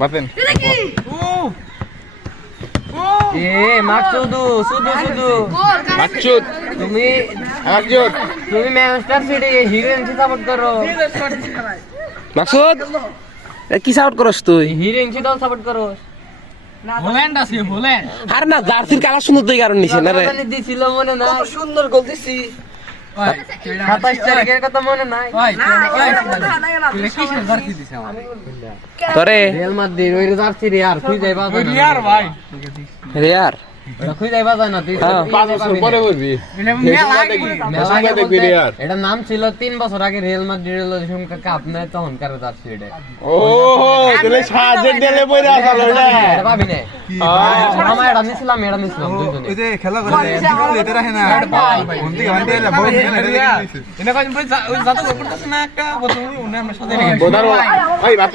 বাতেন মাকসুদু মাকসুদ তুমি মাকসুদ তুমি Manchester city heroine support করো। মাকসুদ কি সাপোর্ট করস তুই? হিরোইন দল সাপোর্ট করো। হোল্যান্ড আছে হোল্যান্ড আর না জার্সির কালার সুন্দর তুই কারণ নিছে না রে। দিছিল মনে নাই? সুন্দর গোল দিছি 27 তারিখের কথা মনে নাই? কিসের জার্সি দিছে আমার তোরে রিয়াল মাদ্রিদ ওই জার্সি রে আর খুঁজে পাওয়া যায় না। রিয়ার ভাই রিয়ার ওটা খুঁজে পাওয়া যায় না। তুই হ্যাঁ। 5 বছর পরে করবি মেলা আগে মেলা আগে দেখবি বলতে রিয়াল। এটা নাম ছিল 3 বছর আগে রিয়াল মাদ্রিদের সঙ্গে কাপ নেয় তখনকার জার্সি এটা। ও তাহলে সাজের ডেলে পড়ে আসাল ওটা এটা ভাবি না। আমরা এটা নিছিলাম দুইজনে। ওই যে খেলা করে এটা রাখে না বন্ধু গান্ডে না বল এনে কই জাদু করতেছ না একটা বলতো উনি আমরা সাথে বোদার ওই বাতেন